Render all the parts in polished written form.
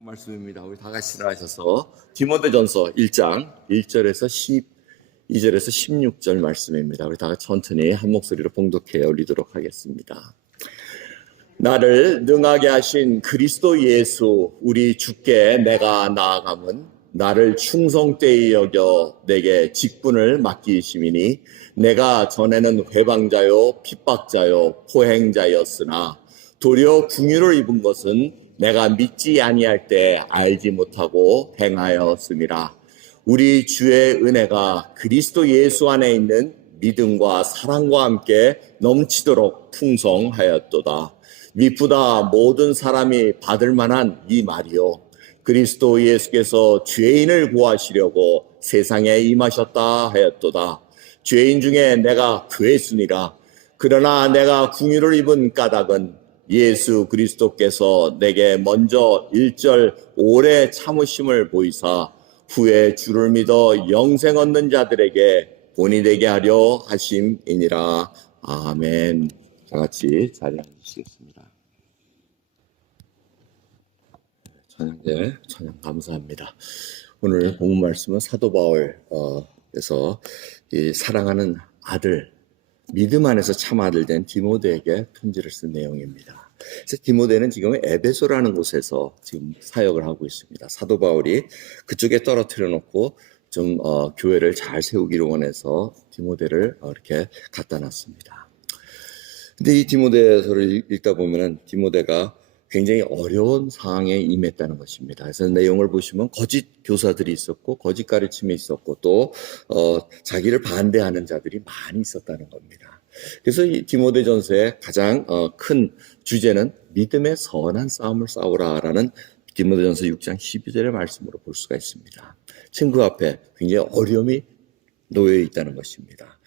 말씀입니다. 우리 다 같이 일어나셔서 디모데전서 1장 1절에서 12절에서 16절 말씀입니다. 우리 다 같이 천천히 한 목소리로 봉독해 올리도록 하겠습니다. 나를 능하게 하신 그리스도 예수 우리 주께 내가 나아감은 나를 충성되이 여겨 내게 직분을 맡기심이니 내가 전에는 회방자요 핍박자요 포행자였으나 도리어 궁유를 입은 것은 내가 믿지 아니할 때 알지 못하고 행하였음이라. 우리 주의 은혜가 그리스도 예수 안에 있는 믿음과 사랑과 함께 넘치도록 풍성하였도다. 미쁘다 모든 사람이 받을 만한 이 말이요. 그리스도 예수께서 죄인을 구하시려고 세상에 임하셨다 하였도다. 죄인 중에 내가 괴순이라. 그러나 내가 궁유를 입은 까닭은 예수 그리스도께서 내게 먼저 1절 오래 참으심을 보이사 후에 주를 믿어 영생 얻는 자들에게 본이 되게 하려 하심이니라. 아멘. 다 같이 자리에 앉으시겠습니다. 찬양 감사합니다. 오늘 본문 말씀은 사도 바울에서 이 사랑하는 아들, 믿음 안에서 참 아들 된 디모데에게 편지를 쓴 내용입니다. 그래서 디모데는 지금 에베소라는 곳에서 지금 사역을 하고 있습니다. 사도 바울이 그쪽에 떨어뜨려 놓고 좀 교회를 잘 세우기를 원해서 디모데를 이렇게 갖다 놨습니다. 근데 이 디모데서를 읽다 보면은 디모데가 굉장히 어려운 상황에 임했다는 것입니다. 그래서 내용을 보시면 거짓 교사들이 있었고 거짓 가르침이 있었고 또 자기를 반대하는 자들이 많이 있었다는 겁니다. 그래서 이 디모데전서의 가장 큰 주제는 믿음의 선한 싸움을 싸우라라는 디모데전서 6장 12절의 말씀으로 볼 수가 있습니다. 친구 앞에 굉장히 어려움이 놓여 있다는 것입니다.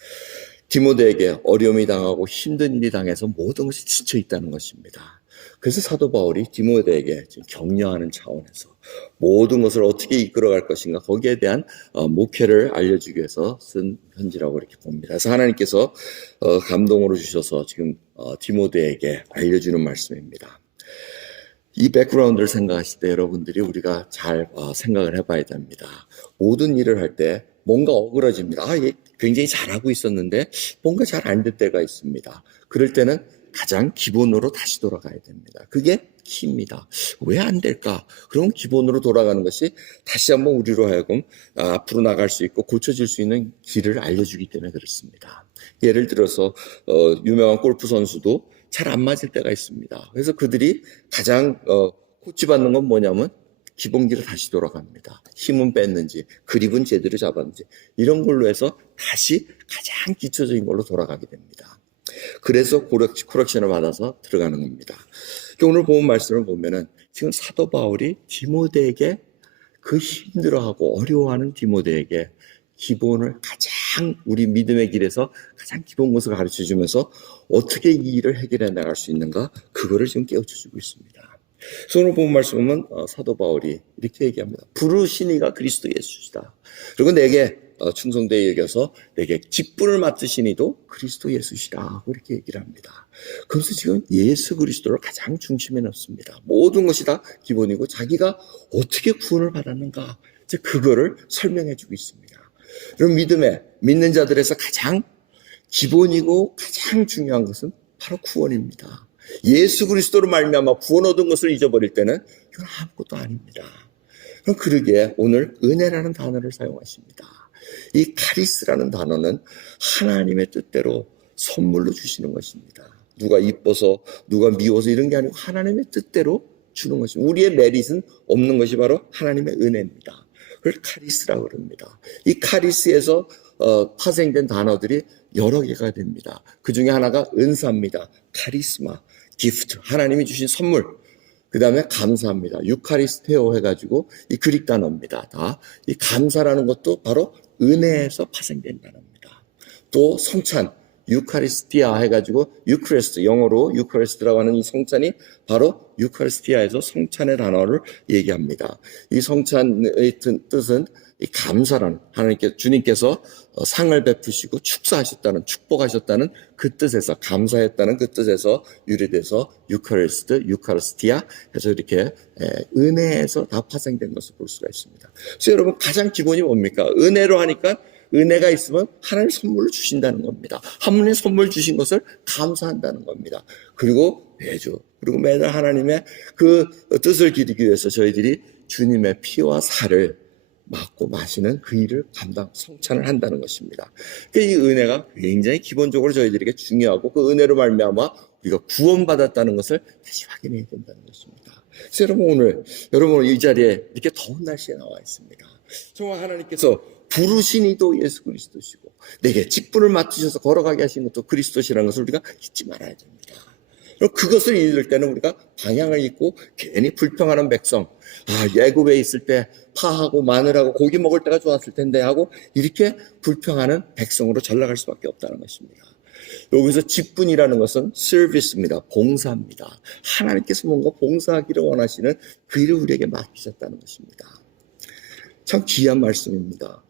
디모데에게 어려움이 당하고 힘든 일이 당해서 모든 것이 지쳐 있다는 것입니다. 그래서 사도 바울이 디모데에게 지금 격려하는 차원에서 모든 것을 어떻게 이끌어갈 것인가 거기에 대한 목회를 알려주기 위해서 쓴 편지라고 이렇게 봅니다. 그래서 하나님께서 감동으로 주셔서 지금 디모데에게 알려주는 말씀입니다. 이 백그라운드를 생각하실 때 여러분들이 우리가 잘 생각을 해봐야 됩니다. 모든 일을 할 때 뭔가 어그러집니다. 얘 굉장히 잘하고 있었는데 뭔가 잘 안 될 때가 있습니다. 그럴 때는 가장 기본으로 다시 돌아가야 됩니다. 그게 키입니다. 왜 안 될까? 그럼 기본으로 돌아가는 것이 다시 한번 우리로 하여금 앞으로 나갈 수 있고 고쳐질 수 있는 길을 알려주기 때문에 그렇습니다. 예를 들어서 유명한 골프 선수도 잘 안 맞을 때가 있습니다. 그래서 그들이 가장 코치받는 건 뭐냐면 기본기로 다시 돌아갑니다. 힘은 뺐는지 그립은 제대로 잡았는지 이런 걸로 해서 다시 가장 기초적인 걸로 돌아가게 됩니다. 그래서 코렉션을 받아서 들어가는 겁니다. 오늘 본 말씀을 보면은 지금 사도 바울이 디모데에게 그 힘들어하고 어려워하는 디모데에게 기본을 가장 우리 믿음의 길에서 가장 기본 것을 가르쳐 주면서 어떻게 이 일을 해결해 나갈 수 있는가 그거를 지금 깨우쳐 주고 있습니다. 그래서 오늘 본 말씀은 사도 바울이 이렇게 얘기합니다. 부르신 이가 그리스도 예수시다. 그리고 내게 충성되이 여겨서 내게 직분을 맡으신 이도 그리스도 예수시다. 이렇게 얘기를 합니다. 그래서 지금 예수 그리스도를 가장 중심에 놓습니다. 모든 것이 다 기본이고 자기가 어떻게 구원을 받았는가 이제 그거를 설명해 주고 있습니다. 그럼 믿는 자들에서 가장 기본이고 가장 중요한 것은 바로 구원입니다. 예수 그리스도로 말미암아 구원 얻은 것을 잊어버릴 때는 이건 아무것도 아닙니다. 그럼 그러기에 오늘 은혜라는 단어를 사용하십니다. 이 카리스라는 단어는 하나님의 뜻대로 선물로 주시는 것입니다. 누가 이뻐서 누가 미워서 이런 게 아니고 하나님의 뜻대로 주는 것입니다. 우리의 메릿은 없는 것이 바로 하나님의 은혜입니다. 그걸 카리스라고 그럽니다. 이 카리스에서 파생된 단어들이 여러 개가 됩니다. 그 중에 하나가 은사입니다. 카리스마, 기프트, 하나님이 주신 선물. 그 다음에 감사합니다. 유카리스테오 해가지고 이 그릭 단어입니다. 다 이 감사라는 것도 바로 은혜에서 파생된 단어입니다. 또 성찬, 유카리스티아 해가지고 유크리스트, 영어로 유카리스트라고 하는 이 성찬이 바로 유카리스티아에서 성찬의 단어를 얘기합니다. 이 성찬의 뜻은 이 감사란, 하나님께 주님께서 상을 베푸시고 축사하셨다는, 축복하셨다는 그 뜻에서, 감사했다는 그 뜻에서 유래돼서 유카리스트, 유카리스티아 해서 이렇게 은혜에서 다 파생된 것을 볼 수가 있습니다. 그래서 여러분 가장 기본이 뭡니까? 은혜로 하니까 은혜가 있으면 하나님 선물을 주신다는 겁니다. 하나님 선물 주신 것을 감사한다는 겁니다. 그리고 매주, 그리고 매달 하나님의 그 뜻을 기리기 위해서 저희들이 주님의 피와 살을 맞고 마시는 그 일을 성찬을 한다는 것입니다. 이 은혜가 굉장히 기본적으로 저희들에게 중요하고 그 은혜로 말미암아 우리가 구원받았다는 것을 다시 확인해야 된다는 것입니다. 그래서 여러분 오늘 이 자리에 이렇게 더운 날씨에 나와 있습니다. 정말 하나님께서 부르신 이도 예수 그리스도시고 내게 직분을 맡으셔서 걸어가게 하신 것도 그리스도시라는 것을 우리가 잊지 말아야 됩니다. 그것을 잃을 때는 우리가 방향을 잃고 괜히 불평하는 백성, 애굽에 있을 때 파하고 마늘하고 고기 먹을 때가 좋았을 텐데 하고 이렇게 불평하는 백성으로 전락할 수밖에 없다는 것입니다. 여기서 직분이라는 것은 서비스입니다. 봉사입니다. 하나님께서 뭔가 봉사하기를 원하시는 그 일을 우리에게 맡기셨다는 것입니다. 참 귀한 말씀입니다.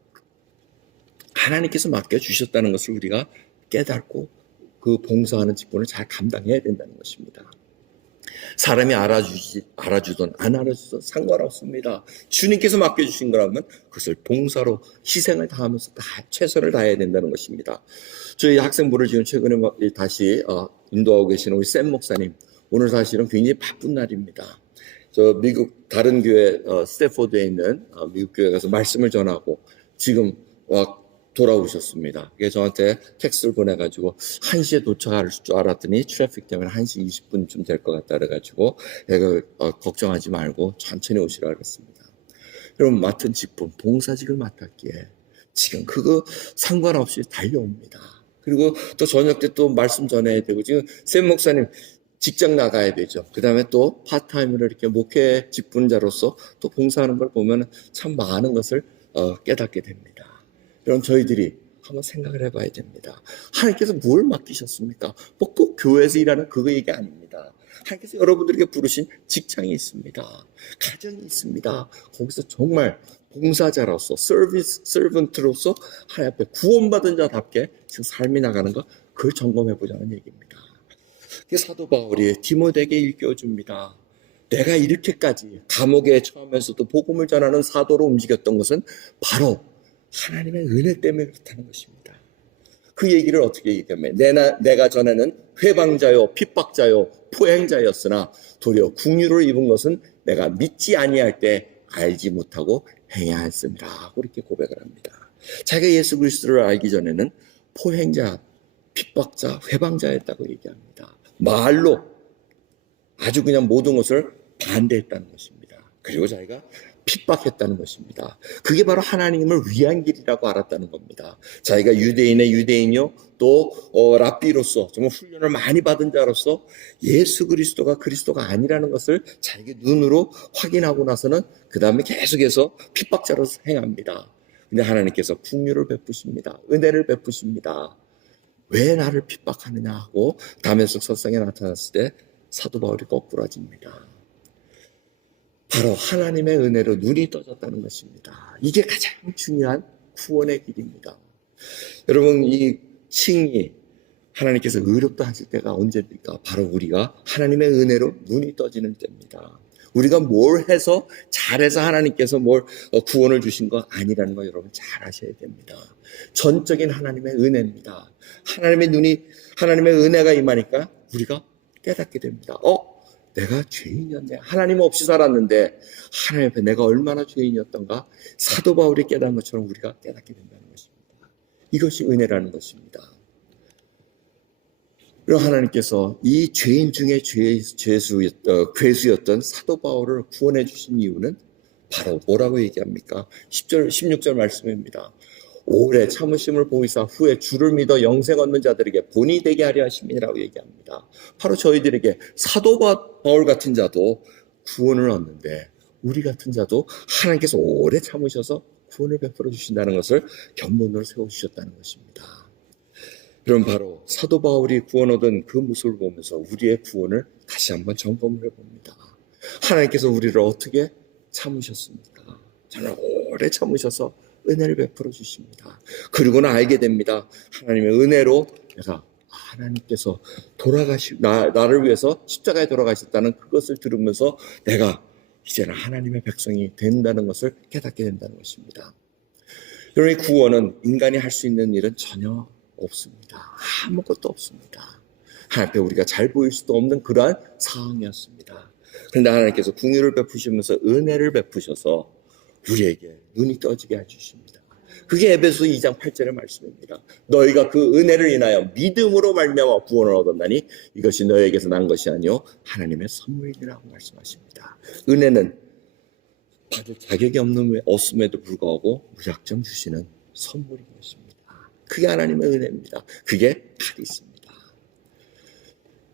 하나님께서 맡겨주셨다는 것을 우리가 깨닫고 그 봉사하는 직분을 잘 감당해야 된다는 것입니다. 사람이 알아주든 안 알아주든 상관없습니다. 주님께서 맡겨주신 거라면 그것을 봉사로 희생을 다하면서 다 최선을 다해야 된다는 것입니다. 저희 학생부를 지금 최근에 다시 인도하고 계시는 우리 샘 목사님, 오늘 사실은 굉장히 바쁜 날입니다. 저 미국 다른 교회 스태포드에 있는 미국 교회 가서 말씀을 전하고 지금 돌아오셨습니다. 그래서 저한테 텍스트를 보내가지고 1시에 도착할 줄 알았더니 트래픽 때문에 1시 20분쯤 될 것 같다 그래가지고 내가 걱정하지 말고 천천히 오시라 그랬습니다. 여러분 맡은 직분, 봉사직을 맡았기에 지금 그거 상관없이 달려옵니다. 그리고 또 저녁 때 또 말씀 전해야 되고 지금 샘 목사님 직장 나가야 되죠. 그 다음에 또 파트타임으로 이렇게 목회 직분자로서 또 봉사하는 걸 보면 참 많은 것을 깨닫게 됩니다. 여러분 저희들이 한번 생각을 해봐야 됩니다. 하나님께서 뭘 맡기셨습니까? 뭐 꼭 교회에서 일하는 그거 얘기 아닙니다. 하나님께서 여러분들에게 부르신 직장이 있습니다. 가정이 있습니다. 거기서 정말 봉사자로서 서번트로서 하나님 앞에 구원받은 자답게 지금 삶이 나가는 거 그걸 점검해보자는 얘기입니다. 사도 바울이 디모데에게 일깨워줍니다. 내가 이렇게까지 감옥에 처하면서도 복음을 전하는 사도로 움직였던 것은 바로 하나님의 은혜 때문에 그렇다는 것입니다. 그 얘기를 어떻게 얘기하면 내가 전에는 회방자요 핍박자요 포행자였으나 도리어 궁유를 입은 것은 내가 믿지 아니할 때 알지 못하고 행해야 했습니다. 그렇게 고백을 합니다. 자기가 예수 그리스도를 알기 전에는 포행자, 핍박자, 회방자였다고 얘기합니다. 말로 아주 그냥 모든 것을 반대했다는 것입니다. 그리고 자기가 핍박했다는 것입니다. 그게 바로 하나님을 위한 길이라고 알았다는 겁니다. 자기가 유대인의 유대인이요 또 랍비로서 정말 훈련을 많이 받은 자로서 예수 그리스도가 아니라는 것을 자기 눈으로 확인하고 나서는 그 다음에 계속해서 핍박자로서 행합니다. 근데 하나님께서 긍휼을 베푸십니다. 은혜를 베푸십니다. 왜 나를 핍박하느냐 하고 다메섹 설상에 나타났을 때 사도 바울이 거꾸라집니다. 바로 하나님의 은혜로 눈이 떠졌다는 것입니다. 이게 가장 중요한 구원의 길입니다. 여러분 이 칭의 하나님께서 의롭다 하실 때가 언제입니까? 바로 우리가 하나님의 은혜로 눈이 떠지는 때입니다. 우리가 뭘 해서 잘해서 하나님께서 뭘 구원을 주신 거 아니라는 거 여러분 잘 아셔야 됩니다. 전적인 하나님의 은혜입니다. 하나님의 은혜가 임하니까 우리가 깨닫게 됩니다. 내가 죄인이었네. 하나님 없이 살았는데 하나님 앞에 내가 얼마나 죄인이었던가 사도 바울이 깨달은 것처럼 우리가 깨닫게 된다는 것입니다. 이것이 은혜라는 것입니다. 그리고 하나님께서 이 죄인 중에 괴수였던 사도 바울을 구원해 주신 이유는 바로 뭐라고 얘기합니까? 10절, 16절 말씀입니다. 오래 참으심을 보이사 후에 주를 믿어 영생 얻는 자들에게 본이 되게 하려 하심이라고 얘기합니다. 바로 저희들에게 사도 바울 같은 자도 구원을 얻는데 우리 같은 자도 하나님께서 오래 참으셔서 구원을 베풀어 주신다는 것을 견본으로 세워주셨다는 것입니다. 그럼 바로 사도 바울이 구원 얻은 그 모습을 보면서 우리의 구원을 다시 한번 점검을 해봅니다. 하나님께서 우리를 어떻게 참으셨습니까? 정말 오래 참으셔서 은혜를 베풀어 주십니다. 그리고는 알게 됩니다. 하나님의 은혜로 내가 하나님께서 나를 위해서 십자가에 돌아가셨다는 그것을 들으면서 내가 이제는 하나님의 백성이 된다는 것을 깨닫게 된다는 것입니다. 여러분, 구원은 인간이 할 수 있는 일은 전혀 없습니다. 아무것도 없습니다. 하나님께 우리가 잘 보일 수도 없는 그러한 상황이었습니다. 그런데 하나님께서 긍휼을 베푸시면서 은혜를 베푸셔서 우리에게 눈이 떠지게 해주십니다. 그게 에베소 2장 8절의 말씀입니다. 너희가 그 은혜를 인하여 믿음으로 말미암아 구원을 얻었나니 이것이 너희에게서 난 것이 아니요 하나님의 선물이라고 말씀하십니다. 은혜는 받을 자격이 없음에도 불구하고 무작정 주시는 선물인 것입니다. 그게 하나님의 은혜입니다. 그게 카리스입니다.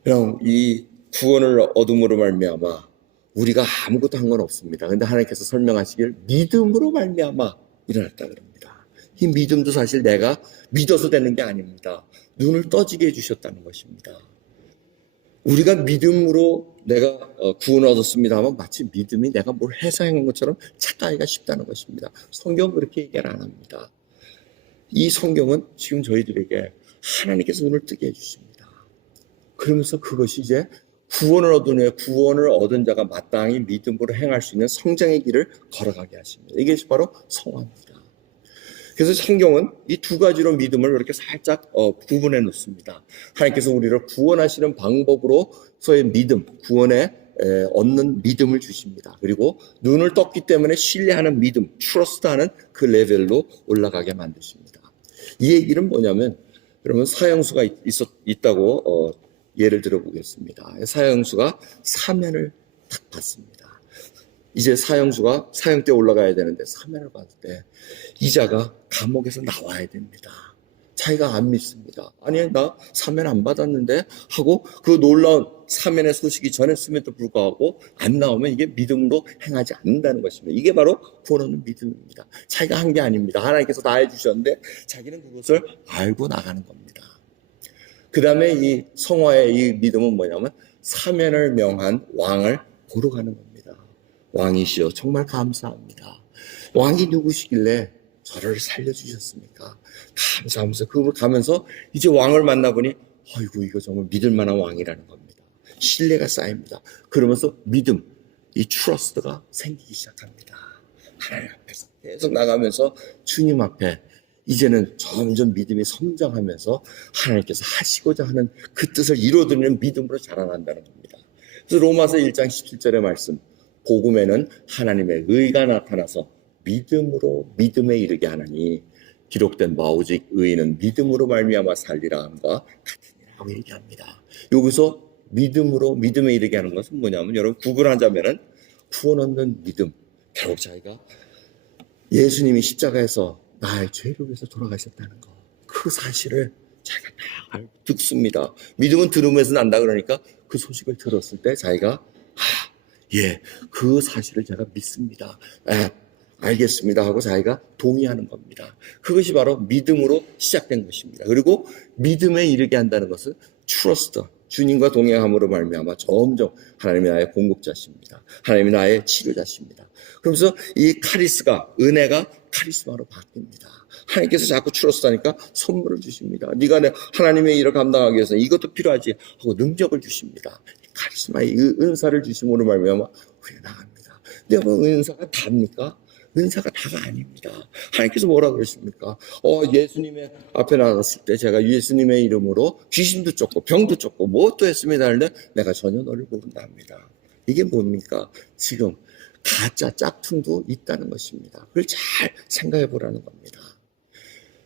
그럼 이 구원을 얻음으로 말미암아 우리가 아무것도 한 건 없습니다. 그런데 하나님께서 설명하시길 믿음으로 말미암아 일어났다 그럽니다. 이 믿음도 사실 내가 믿어서 되는 게 아닙니다. 눈을 떠지게 해주셨다는 것입니다. 우리가 믿음으로 내가 구원을 얻었습니다 하면 마치 믿음이 내가 뭘 해서 한 것처럼 착각하기가 쉽다는 것입니다. 성경은 그렇게 얘기를 안 합니다. 이 성경은 지금 저희들에게 하나님께서 눈을 뜨게 해주십니다. 그러면서 그것이 이제 구원을 얻은 자가 마땅히 믿음으로 행할 수 있는 성장의 길을 걸어가게 하십니다. 이게 바로 성화입니다. 그래서 성경은 이 두 가지로 믿음을 이렇게 살짝 구분해 놓습니다. 하나님께서 우리를 구원하시는 방법으로서의 믿음, 구원에 얻는 믿음을 주십니다. 그리고 눈을 떴기 때문에 신뢰하는 믿음, 트러스트하는 그 레벨로 올라가게 만드십니다. 이 얘기는 뭐냐면, 그러면 사형수가 있다고 예를 들어보겠습니다. 사형수가 사면을 딱 받습니다. 이제 사형수가 사형대에 올라가야 되는데 사면을 받을 때 이자가 감옥에서 나와야 됩니다. 자기가 안 믿습니다. 아니, 나 사면 안 받았는데 하고 그 놀라운 사면의 소식이 전했음에도 불구하고 안 나오면 이게 믿음으로 행하지 않는다는 것입니다. 이게 바로 구원 얻는 믿음입니다. 자기가 한 게 아닙니다. 하나님께서 다 해주셨는데 자기는 그것을 알고 나가는 겁니다. 그 다음에 이 성화의 이 믿음은 뭐냐면 사면을 명한 왕을 보러 가는 겁니다. 왕이시여 정말 감사합니다. 왕이 누구시길래 저를 살려주셨습니까? 감사하면서 그걸 가면서 이제 왕을 만나보니 아이고 이거 정말 믿을 만한 왕이라는 겁니다. 신뢰가 쌓입니다. 그러면서 믿음, 이 트러스트가 생기기 시작합니다. 하나님 앞에서 계속 나가면서 주님 앞에 이제는 점점 믿음이 성장하면서 하나님께서 하시고자 하는 그 뜻을 이루어드리는 믿음으로 자라난다는 겁니다. 그래서 로마서 1장 17절의 말씀, 복음에는 하나님의 의가 나타나서 믿음으로 믿음에 이르게 하나니 기록된 바 오직 의인은 믿음으로 말미암아 살리라 함과 같으니라고 얘기합니다. 여기서 믿음으로 믿음에 이르게 하는 것은 뭐냐면 여러분 구분하자면은 구원 얻는 믿음, 결국 자기가 예수님이 십자가에서 나의 죄를 위해서 돌아가셨다는 거, 그 사실을 자기가 다 듣습니다. 믿음은 들음에서 난다 그러니까 그 소식을 들었을 때 자기가 예, 그 사실을 제가 믿습니다. 알겠습니다 하고 자기가 동의하는 겁니다. 그것이 바로 믿음으로 시작된 것입니다. 그리고 믿음에 이르게 한다는 것은 트러스트, 주님과 동행함으로 말미암아 점점 하나님이 나의 공급자십니다. 하나님이 나의 치료자십니다. 그러면서 이 카리스가, 은혜가 카리스마로 바뀝니다. 하나님께서 자꾸 트러스트하니까 선물을 주십니다. 네가 하나님의 일을 감당하기 위해서 이것도 필요하지 하고 능력을 주십니다. 카리스마의 은사를 주심으로 말미암아 우리가 나갑니다. 근데 뭐 은사가 답니까? 은사가 다가 아닙니다. 하나님께서 뭐라 그러십니까? 예수님의 앞에 나갔을 때 제가 예수님의 이름으로 귀신도 쫓고 병도 쫓고 무엇도 했습니다 하는데 내가 전혀 너를 모른다 합니다. 이게 뭡니까? 지금 가짜 짝퉁도 있다는 것입니다. 그걸 잘 생각해 보라는 겁니다.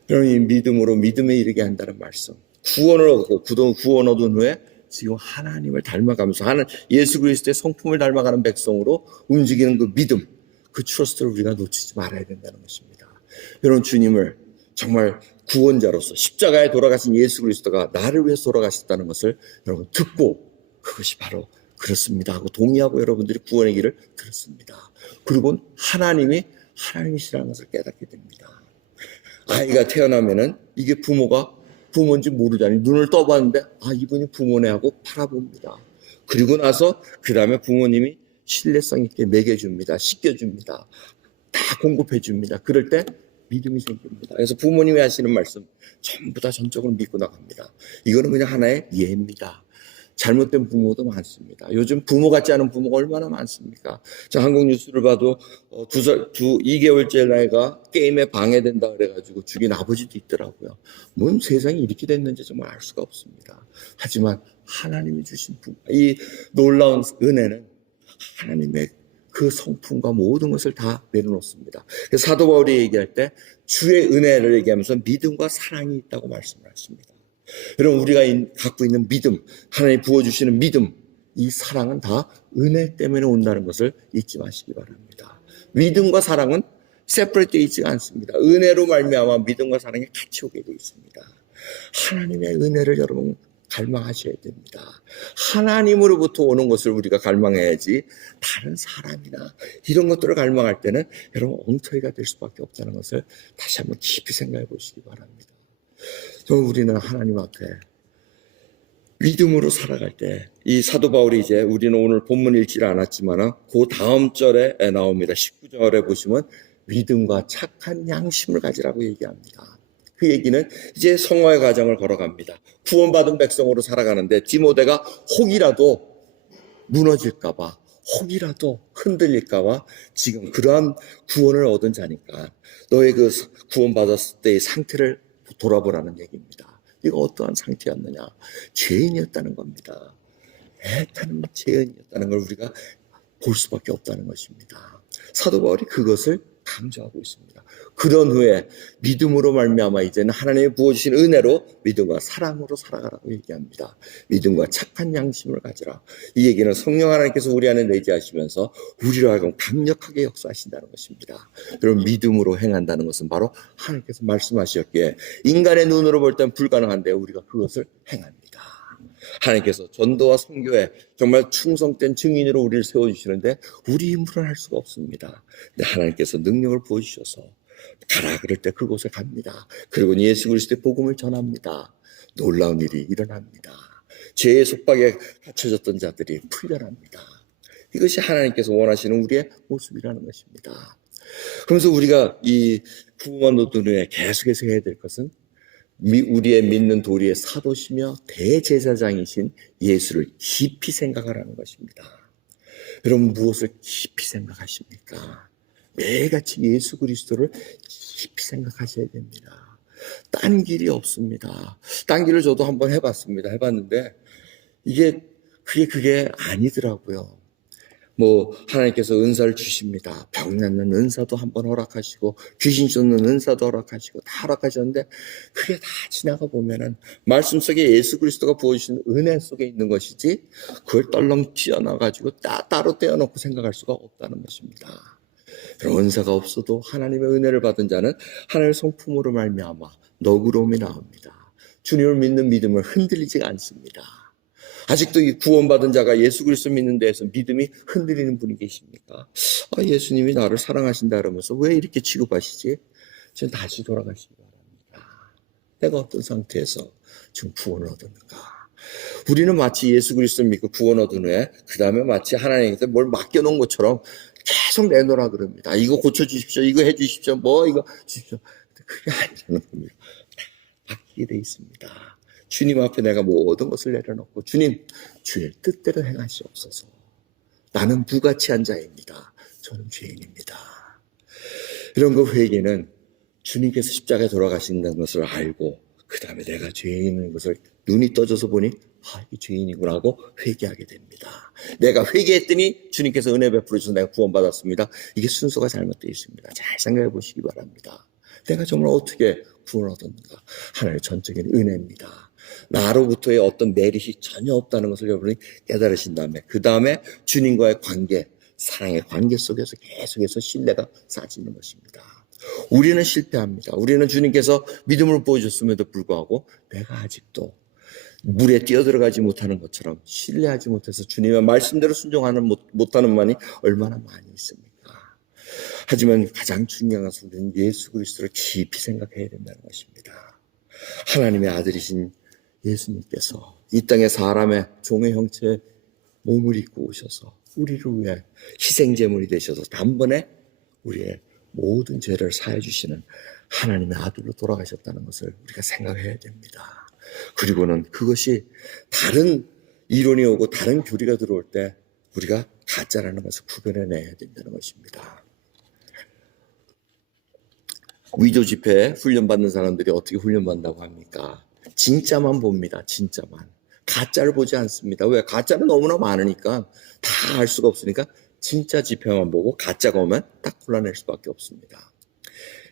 그러니 믿음으로 믿음에 이르게 한다는 말씀. 구원을 얻고 구원 얻은 후에 지금 하나님을 닮아가면서 예수 그리스도의 성품을 닮아가는 백성으로 움직이는 그 믿음, 그 트러스트를 우리가 놓치지 말아야 된다는 것입니다. 여러분, 주님을 정말 구원자로서 십자가에 돌아가신 예수 그리스도가 나를 위해서 돌아가셨다는 것을 여러분 듣고 그것이 바로 그렇습니다 하고 동의하고 여러분들이 구원의 길을 들었습니다. 그리고 하나님이 하나님이시라는 것을 깨닫게 됩니다. 아이가 태어나면은 이게 부모가 부모인지 모르다니 눈을 떠봤는데 이분이 부모네 하고 바라봅니다. 그리고 나서 그 다음에 부모님이 신뢰성 있게 먹여줍니다. 씻겨줍니다. 다 공급해줍니다. 그럴 때 믿음이 생깁니다. 그래서 부모님이 하시는 말씀 전부 다 전적으로 믿고 나갑니다. 이거는 그냥 하나의 예입니다. 잘못된 부모도 많습니다. 요즘 부모 같지 않은 부모가 얼마나 많습니까? 저 한국 뉴스를 봐도 2개월째 나이가 게임에 방해된다 그래가지고 죽인 아버지도 있더라고요. 뭔 세상이 이렇게 됐는지 정말 알 수가 없습니다. 하지만 하나님이 주신 이 놀라운 은혜는 하나님의 그 성품과 모든 것을 다 내려놓습니다. 그래서 사도 바울이 얘기할 때 주의 은혜를 얘기하면서 믿음과 사랑이 있다고 말씀을 하십니다. 여러분, 우리가 갖고 있는 믿음, 하나님이 부어주시는 믿음, 이 사랑은 다 은혜 때문에 온다는 것을 잊지 마시기 바랍니다. 믿음과 사랑은 세퍼레이트 되어 있지가 않습니다. 은혜로 말미암아 믿음과 사랑이 같이 오게 되어 있습니다. 하나님의 은혜를 여러분 갈망하셔야 됩니다. 하나님으로부터 오는 것을 우리가 갈망해야지 다른 사람이나 이런 것들을 갈망할 때는 여러분 엉터리가 될 수밖에 없다는 것을 다시 한번 깊이 생각해 보시기 바랍니다. 우리는 하나님 앞에 믿음으로 살아갈 때, 이 사도 바울이 이제 우리는 오늘 본문 읽지를 않았지만 그 다음 절에 나옵니다. 19절에 보시면 믿음과 착한 양심을 가지라고 얘기합니다. 그 얘기는 이제 성화의 과정을 걸어갑니다. 구원받은 백성으로 살아가는데 디모데가 혹이라도 무너질까봐, 혹이라도 흔들릴까봐 지금 그러한 구원을 얻은 자니까 너의 그 구원받았을 때의 상태를 돌아보라는 얘기입니다. 이거 어떠한 상태였느냐? 죄인이었다는 겁니다. 애타는 죄인이었다는 걸 우리가 볼 수밖에 없다는 것입니다. 사도 바울이 그것을 강조하고 있습니다. 그런 후에 믿음으로 말미암아 이제는 하나님이 부어주신 은혜로 믿음과 사랑으로 살아가라고 얘기합니다. 믿음과 착한 양심을 가지라. 이 얘기는 성령 하나님께서 우리 안에 내재하시면서 우리로 하여금 강력하게 역사하신다는 것입니다. 여러분, 믿음으로 행한다는 것은 바로 하나님께서 말씀하셨기에 인간의 눈으로 볼 땐 불가능한데 우리가 그것을 행합니다. 하나님께서 전도와 선교에 정말 충성된 증인으로 우리를 세워주시는데 우리 힘으로는 할 수가 없습니다. 근데 하나님께서 능력을 부어주셔서 가라 그럴 때 그곳에 갑니다. 그리고 예수 그리스도의 복음을 전합니다. 놀라운 일이 일어납니다. 죄의 속박에 갇혀졌던 자들이 풀려납니다. 이것이 하나님께서 원하시는 우리의 모습이라는 것입니다. 그러면서 우리가 이 구원 노동에 계속해서 해야 될 것은 우리의 믿는 도리의 사도시며 대제사장이신 예수를 깊이 생각하라는 것입니다. 여러분, 무엇을 깊이 생각하십니까? 매일같이 예수 그리스도를 깊이 생각하셔야 됩니다. 딴 길이 없습니다. 딴 길을 저도 한번 해봤는데 그게 아니더라고요. 하나님께서 은사를 주십니다. 병 낫는 은사도 한번 허락하시고, 귀신 쫓는 은사도 허락하시고, 다 허락하셨는데, 그게 다 지나가 보면은, 말씀 속에 예수 그리스도가 부어주신 은혜 속에 있는 것이지, 그걸 떨렁 튀어나와가지고, 따로 떼어놓고 생각할 수가 없다는 것입니다. 그런 은사가 없어도 하나님의 은혜를 받은 자는 하나님의 성품으로 말미암아 너그러움이 나옵니다. 주님을 믿는 믿음을 흔들리지 않습니다. 아직도 이 구원받은 자가 예수 그리스도 믿는 데에서 믿음이 흔들리는 분이 계십니까? 예수님이 나를 사랑하신다 그러면서 왜 이렇게 취급하시지? 지금 다시 돌아가시기 바랍니다. 내가 어떤 상태에서 지금 구원을 얻었는가? 우리는 마치 예수 그리스도를 믿고 구원 얻은 후에 그 다음에 마치 하나님께서 뭘 맡겨놓은 것처럼 계속 내놓으라 그럽니다. 이거 고쳐주십시오. 이거 해주십시오. 이거 주십시오. 그게 아니라는 겁니다. 바뀌게 돼 있습니다. 주님 앞에 내가 모든 것을 내려놓고 주님, 주의 뜻대로 행하시옵소서. 나는 무가치한 자입니다. 저는 죄인입니다. 이런 그 회개는 주님께서 십자가에 돌아가신다는 것을 알고 그 다음에 내가 죄인인 것을 눈이 떠져서 보니 이 죄인이구나 하고 회개하게 됩니다. 내가 회개했더니 주님께서 은혜 베풀어 주셔서 내가 구원받았습니다. 이게 순서가 잘못되어 있습니다. 잘 생각해 보시기 바랍니다. 내가 정말 어떻게 구원을 얻었는가? 하나님의 전적인 은혜입니다. 나로부터의 어떤 메릿이 전혀 없다는 것을 여러분이 깨달으신 다음에 그 다음에 주님과의 관계, 사랑의 관계 속에서 계속해서 신뢰가 쌓이는 것입니다. 우리는 실패합니다. 우리는 주님께서 믿음을 보여줬음에도 불구하고 내가 아직도 물에 뛰어들어가지 못하는 것처럼 신뢰하지 못해서 주님의 말씀대로 순종하는 못하는 만이 얼마나 많이 있습니까? 하지만 가장 중요한 것은 우리는 예수 그리스도를 깊이 생각해야 된다는 것입니다. 하나님의 아들이신 예수님께서 이 땅에 사람의 종의 형체의 몸을 입고 오셔서 우리를 위해 희생제물이 되셔서 단번에 우리의 모든 죄를 사해 주시는 하나님의 아들로 돌아가셨다는 것을 우리가 생각해야 됩니다. 그리고는 그것이 다른 이론이 오고 다른 교리가 들어올 때 우리가 가짜라는 것을 구별해내야 된다는 것입니다. 위조 지폐 훈련받는 사람들이 어떻게 훈련받는다고 합니까? 진짜만 봅니다. 진짜만. 가짜를 보지 않습니다. 왜? 가짜는 너무나 많으니까 다 알 수가 없으니까 진짜 지폐만 보고 가짜가 오면 딱 골라낼 수밖에 없습니다.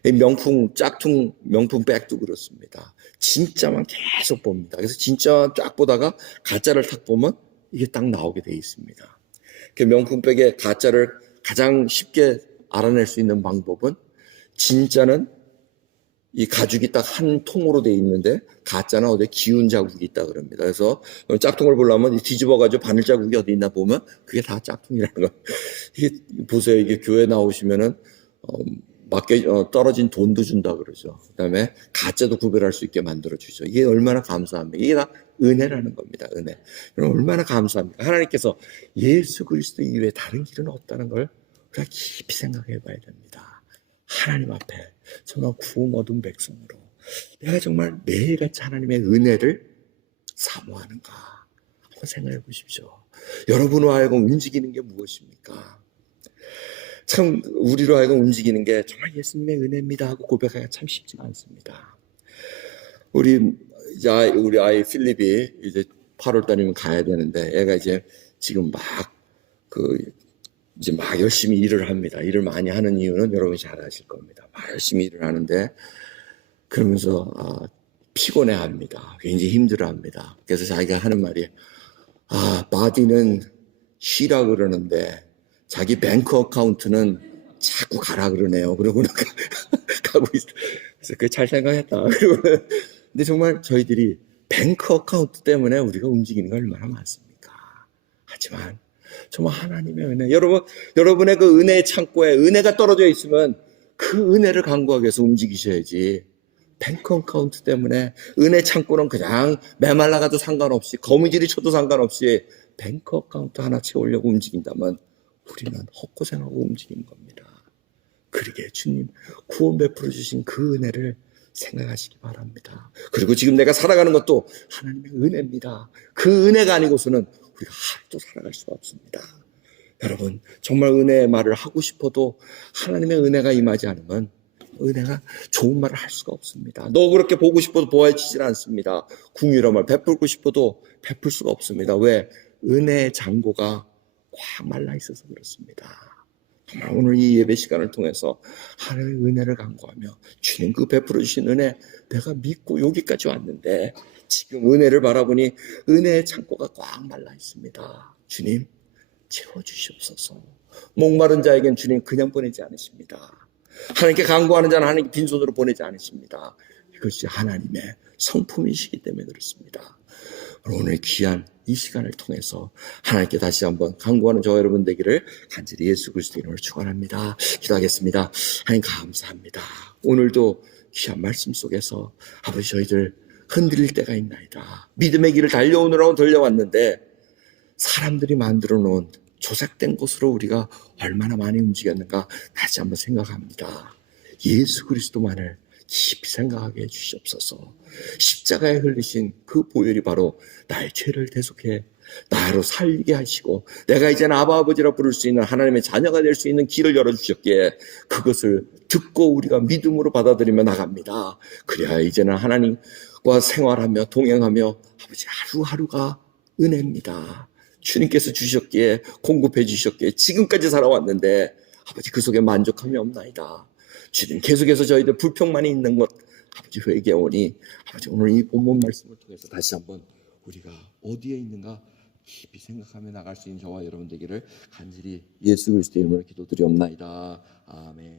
이 명품 짝퉁 명품 백도 그렇습니다. 진짜만 계속 봅니다. 그래서 진짜 쫙 보다가 가짜를 탁 보면 이게 딱 나오게 돼 있습니다. 그 명품 백의 가짜를 가장 쉽게 알아낼 수 있는 방법은 진짜는 이 가죽이 딱 한 통으로 돼 있는데 가짜는 어디 기운 자국이 있다 그럽니다. 그래서 짝퉁을 보려면 뒤집어가지고 바늘 자국이 어디 있나 보면 그게 다 짝퉁이라는 거. 이게 보세요. 이게 교회 나오시면은 떨어진 돈도 준다 그러죠. 그다음에 가짜도 구별할 수 있게 만들어 주죠. 이게 얼마나 감사합니까? 이게 다 은혜라는 겁니다. 은혜. 그럼 얼마나 감사합니까? 하나님께서 예수 그리스도 이외에 다른 길은 없다는 걸 우리가 깊이 생각해 봐야 됩니다. 하나님 앞에 정말 구원 얻은 백성으로 내가 정말 매일같이 하나님의 은혜를 사모하는가 한번 생각해 보십시오. 여러분으로 하여금 움직이는 게 무엇입니까? 참 우리로 하여금 움직이는 게 정말 예수님의 은혜입니다 하고 고백하기가 참 쉽지가 않습니다. 우리 아이 필립이 이제 8월 달이면 가야 되는데 애가 이제 지금 이제 막 열심히 일을 합니다. 일을 많이 하는 이유는 여러분이 잘 아실 겁니다. 막 열심히 일을 하는데 그러면서 피곤해합니다. 굉장히 힘들어합니다. 그래서 자기가 하는 말이 바디는 쉬라 그러는데 자기 뱅크 어카운트는 자꾸 가라 그러네요. 그러고는 가고 있어. 그래서 그게 잘 생각했다. 그러고는 근데 정말 저희들이 뱅크 어카운트 때문에 우리가 움직이는 게 얼마나 많습니까? 하지만 정말 하나님의 은혜. 여러분의 그 은혜의 창고에 은혜가 떨어져 있으면 그 은혜를 간구하기 위해서 움직이셔야지. 뱅크 어카운트 때문에 은혜 창고는 그냥 메말라가도 상관없이 거미줄이 쳐도 상관없이 뱅크 어카운트 하나 채우려고 움직인다면 우리는 헛고생하고 움직이는 겁니다. 그러게 주님 구원 베풀어 주신 그 은혜를 생각하시기 바랍니다. 그리고 지금 내가 살아가는 것도 하나님의 은혜입니다. 그 은혜가 아니고서는 우리가 하루도 살아갈 수가 없습니다. 여러분 정말 은혜의 말을 하고 싶어도 하나님의 은혜가 임하지 않으면 은혜가 좋은 말을 할 수가 없습니다. 너 그렇게 보고 싶어도 보아지질 않습니다. 궁유한 말 베풀고 싶어도 베풀 수가 없습니다. 왜? 은혜의 창고가 꽉 말라 있어서 그렇습니다. 정말 오늘 이 예배 시간을 통해서 하나님의 은혜를 간구하며 주님 그 베풀어 주신 은혜 내가 믿고 여기까지 왔는데 지금 은혜를 바라보니 은혜의 창고가 꽉 말라 있습니다. 주님 채워주시옵소서. 목마른 자에겐 주님 그냥 보내지 않으십니다. 하나님께 간구하는 자는 하나님께 빈손으로 보내지 않으십니다. 이것이 하나님의 성품이시기 때문에 그렇습니다. 오늘 귀한 이 시간을 통해서 하나님께 다시 한번 간구하는 저와 여러분 되기를 간절히 예수 그리스도 이름으로 축원합니다. 기도하겠습니다. 하나님 감사합니다. 오늘도 귀한 말씀 속에서 아버지 저희들 흔들릴 때가 있나이다. 믿음의 길을 달려오느라고 들려왔는데 사람들이 만들어 놓은 조작된 곳으로 우리가 얼마나 많이 움직였는가 다시 한번 생각합니다. 예수 그리스도만을 깊이 생각하게 해주시옵소서. 십자가에 흘리신 그 보혈이 바로 나의 죄를 대속해 나로 살게 하시고 내가 이제는 아버지라 부를 수 있는 하나님의 자녀가 될 수 있는 길을 열어주셨기에 그것을 듣고 우리가 믿음으로 받아들이며 나갑니다. 그래야 이제는 하나님과 생활하며 동행하며 아버지 하루하루가 은혜입니다. 주님께서 주셨기에 공급해 주셨기에 지금까지 살아왔는데 아버지 그 속에 만족함이 없나이다. 주님 계속해서 저희들 불평만이 있는 것 아버지 회개오니 아버지 오늘 이 본문 말씀을 통해서 다시 한번 우리가 어디에 있는가 깊이 생각하며 나갈 수 있는 저와 여러분 되기를 간절히 예수 그리스도의 이름으로 기도드리옵나이다. 아멘.